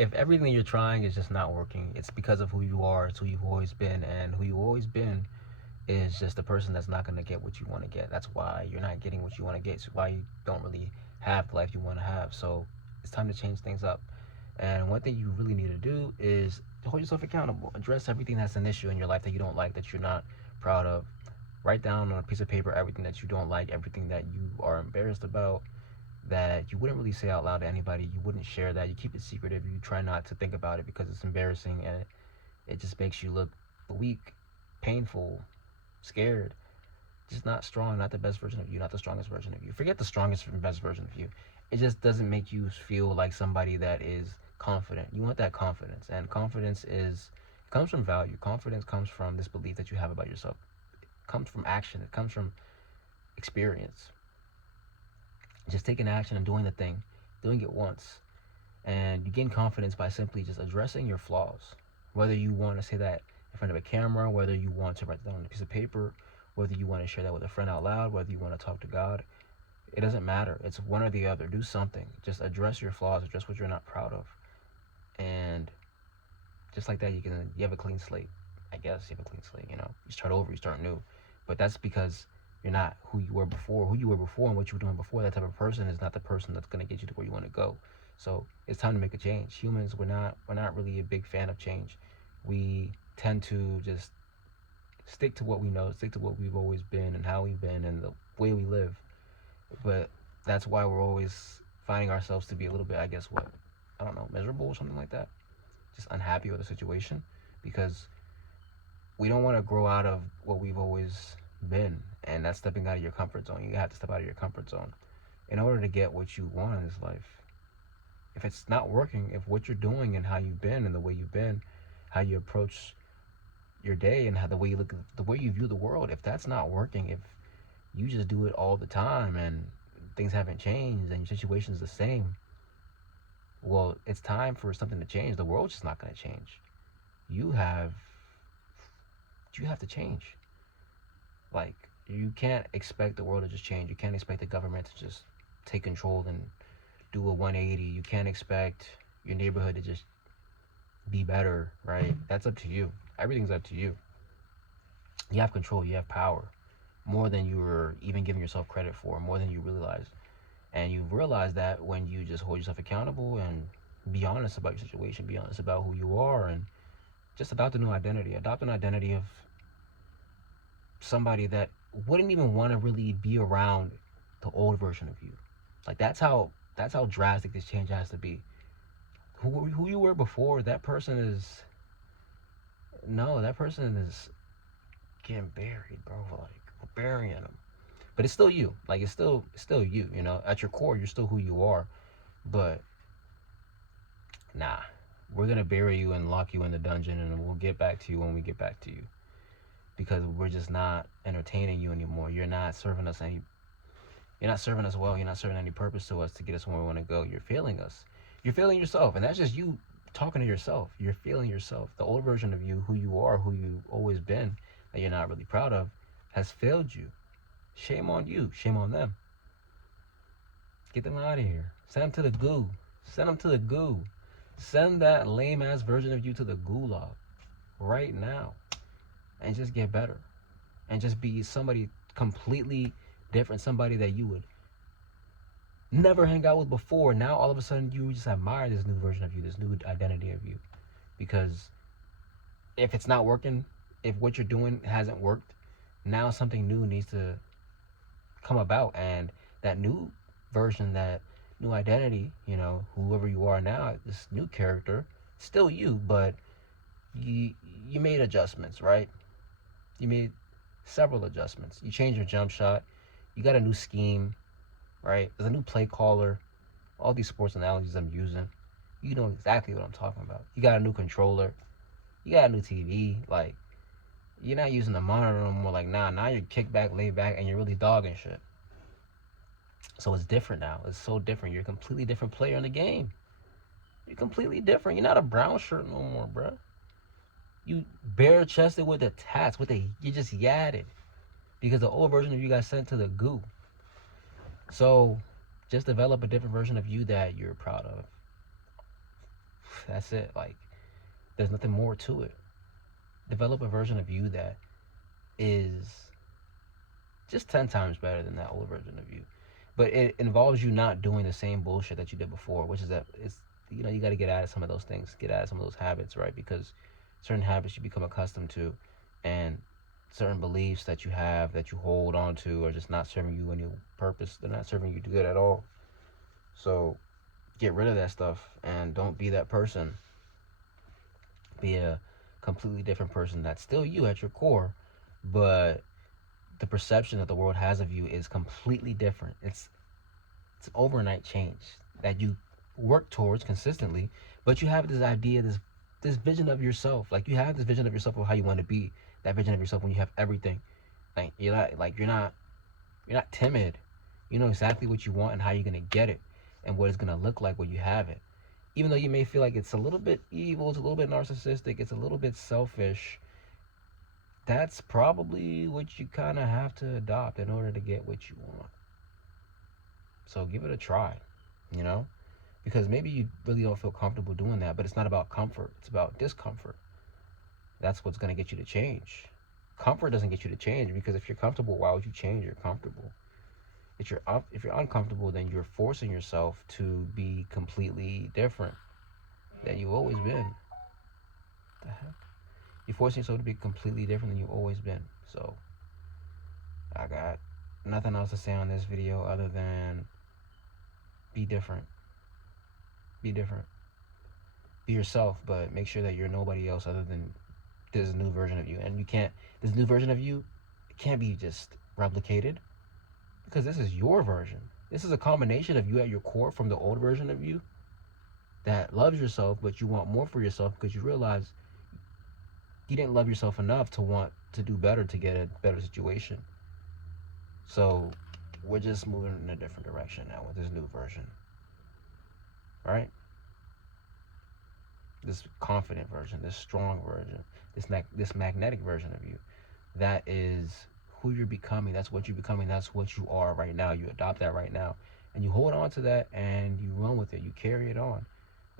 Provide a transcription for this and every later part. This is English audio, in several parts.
if everything you're trying is just not working, it's because of who you are. It's who you've always been, and who you've always been is just the person that's not going to get what you want to get. That's why you're not getting what you want to get. It's why you don't really have the life you want to have. So it's time to change things up. And one thing you really need to do is hold yourself accountable. Address everything that's an issue in your life that you don't like, that you're not proud of. Write down on a piece of paper everything that you don't like, everything that you are embarrassed about, that you wouldn't really say out loud to anybody. You wouldn't share that. You keep it secretive. You try not to think about it because it's embarrassing and it just makes you look weak, painful, scared, just not strong, not the best version of you, not the strongest version of you. Forget the strongest and best version of you. It just doesn't make you feel like somebody that is confident. You want that confidence, and confidence is it comes from value. Confidence comes from this belief that you have about yourself. It comes from action. It comes from experience. Just taking action and doing the thing, doing it once, and you gain confidence by simply just addressing your flaws. Whether you want to say that in front of a camera, whether you want to write it down on a piece of paper, whether you want to share that with a friend out loud, whether you want to talk to God, it doesn't matter. It's one or the other. Do something. Just address your flaws, address what you're not proud of. And just like that, you have a clean slate. I guess you have a clean slate, You start over, you start new. But that's because you're not who you were before. Who you were before and what you were doing before, that type of person is not the person that's gonna get you to where you want to go. So it's time to make a change. Humans, we're not really a big fan of change. We tend to just stick to what we know, stick to what we've always been and how we've been and the way we live. But that's why we're always finding ourselves to be a little bit, I guess, what, I don't know, miserable or something like that. Just unhappy with the situation because we don't want to grow out of what we've always been, and that's stepping out of your comfort zone. You have to step out of your comfort zone in order to get what you want in this life. If it's not working, if what you're doing and how you've been and the way you've been, how you approach your day and how the way you look, the way you view the world, if that's not working, if you just do it all the time and things haven't changed and your situation's the same, well, it's time for something to change. The world's just not going to change. You have you have to change. Like, you can't expect the world to just change. You can't expect the government to just take control and do a 180. You can't expect your neighborhood to just be better, right? That's up to you. Everything's up to you. You have control, you have power, more than you were even giving yourself credit for, more than you realize. And you realize that when you just hold yourself accountable and be honest about your situation, be honest about who you are, and just adopt a new identity. Adopt an identity of somebody that wouldn't even want to really be around the old version of you. Like, that's how drastic this change has to be. Who you were before, that person is no, that person is getting buried, bro. Like, we're burying them. But it's still you. Like, it's still you. At your core, you're still who you are. But nah, we're gonna bury you and lock you in the dungeon, and we'll get back to you when we get back to you because we're just not entertaining you anymore. You're not serving us well. You're not serving any purpose to us to get us where we want to go. You're failing us. You're failing yourself, and that's just you talking to yourself. You're failing yourself. The old version of you, who you are, who you've always been, that you're not really proud of, has failed you. Shame on you. Shame on them. Get them out of here. Send them to the goo. Send them to the goo. Send that lame ass version of you to the gulag right now, and just get better, and just be somebody completely different, somebody that you would never hang out with before. Now all of a sudden you just admire this new version of you, this new identity of you, because if it's not working, if what you're doing hasn't worked, now something new needs to come about, and that new version, that new identity, whoever you are now, this new character, still you, but you you made adjustments, right? You made several adjustments. You changed your jump shot. You got a new scheme, right? There's a new play caller. All these sports analogies I'm using, you know exactly what I'm talking about. You got a new controller. You got a new TV. Like, you're not using the monitor no more. Like, nah, now you're kick back, lay back, and you're really dogging shit. So it's different now. It's so different. You're a completely different player in the game. You're completely different. You're not a brown shirt no more, bro. You bare chested with the tats, you just yadded because the old version of you got sent to the goo. So just develop a different version of you that you're proud of. that's it. Like, there's nothing more to it. Develop a version of you that is just 10 times better than that old version of you. But it involves you not doing the same bullshit that you did before, which is that it's, you got to get out of some of those things, get out of some of those habits, right? Because certain habits you become accustomed to, and certain beliefs that you have that you hold on to are just not serving you and your purpose. They're not serving you good at all. So get rid of that stuff and don't be that person. Be a completely different person that's still you at your core, but the perception that the world has of you is completely different. It's an overnight change that you work towards consistently, but you have this idea, this vision of yourself. Like, you have this vision of yourself of how you want to be. That vision of yourself when you have everything. Like, you're not timid. You know exactly what you want and how you're gonna get it, and what it's gonna look like when you have it. Even though you may feel like it's a little bit evil, it's a little bit narcissistic, it's a little bit selfish, that's probably what you kind of have to adopt in order to get what you want. So give it a try, you know? Because maybe you really don't feel comfortable doing that, but it's not about comfort, it's about discomfort. That's what's going to get you to change. Comfort doesn't get you to change, because if you're comfortable, why would you change? You're comfortable. If you're uncomfortable, then you're forcing yourself to be completely different than you've always been. What the heck? You're forcing yourself to be completely different than you've always been. So I got nothing else to say on this video other than be different. Be different. Be yourself, but make sure that you're nobody else other than this new version of you. And this new version of you, it can't be just replicated, because this is your version. This is a combination of you at your core from the old version of you that loves yourself, but you want more for yourself because you realize you didn't love yourself enough to want to do better to get a better situation. So we're just moving in a different direction now with this new version. All right? This confident version, this strong version, this magnetic version of you. That is who you're becoming. That's what you're becoming. That's what you are right now. You adopt that right now. And you hold on to that and you run with it. You carry it on.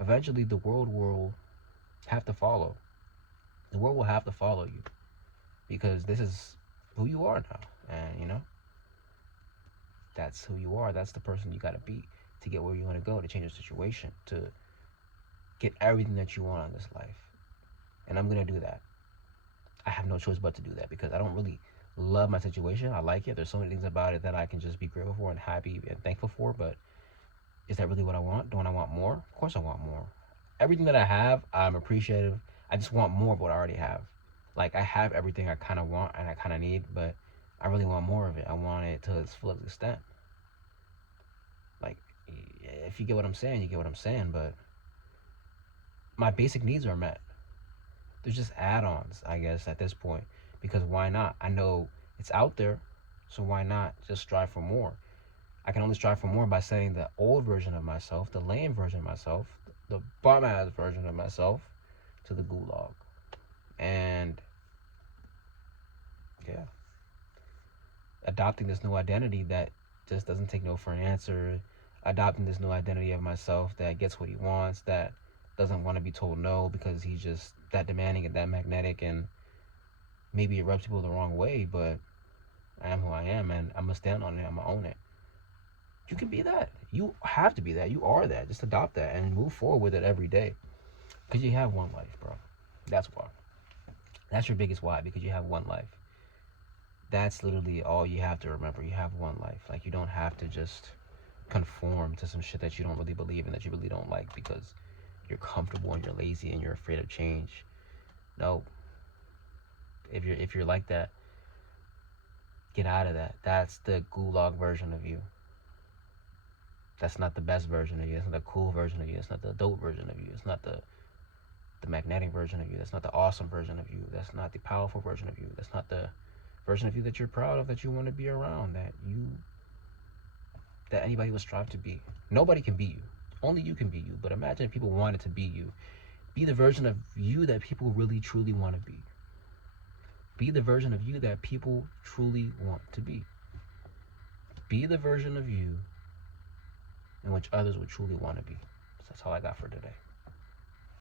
Eventually the world will have to follow. The world will have to follow you, because this is who you are now. And that's who you are. That's the person you got to be to get where you want to go, to change your situation, to get everything that you want in this life. And I'm going to do that. I have no choice but to do that, because I don't really love my situation. I like it. There's so many things about it that I can just be grateful for and happy and thankful for. But is that really what I want? Don't I want more? Of course I want more. Everything that I have, I'm appreciative. I just want more of what I already have. Like, I have everything I kind of want and I kind of need, but I really want more of it. I want it to its full extent. Like, if you get what I'm saying, you get what I'm saying. But my basic needs are met. There's just add-ons, I guess, at this point. Because why not? I know it's out there, so why not just strive for more? I can only strive for more by sending the old version of myself, the lame version of myself, the bum-ass version of myself, to the gulag. And yeah, adopting this new identity that just doesn't take no for an answer. Adopting this new identity of myself that gets what he wants, that doesn't want to be told no because he's just that demanding and that magnetic, and maybe it rubs people the wrong way, but I am who I am, and I'm gonna stand on it. I'm gonna own it. You can be that. You have to be that. You are that. Just adopt that and move forward with it every day, because you have one life, bro. That's why. That's your biggest why, because you have one life. That's literally all you have to remember. You have one life. Like, you don't have to just conform to some shit that you don't really believe in, that you really don't like, because you're comfortable and you're lazy and you're afraid of change. No. If you're like that, get out of that. That's the gulag version of you. That's not the best version of you. That's not the cool version of you. That's not the dope version of you. It's not the magnetic version of you. That's not the awesome version of you. That's not the powerful version of you. That's not the version of you that you're proud of, that you want to be around, that anybody would strive to be. Nobody can be you. Only you can be you. But imagine if people wanted to be you. Be the version of you that people really truly want to be. Be the version of you that people truly want to be. Be the version of you in which others would truly want to be. So that's all I got for today.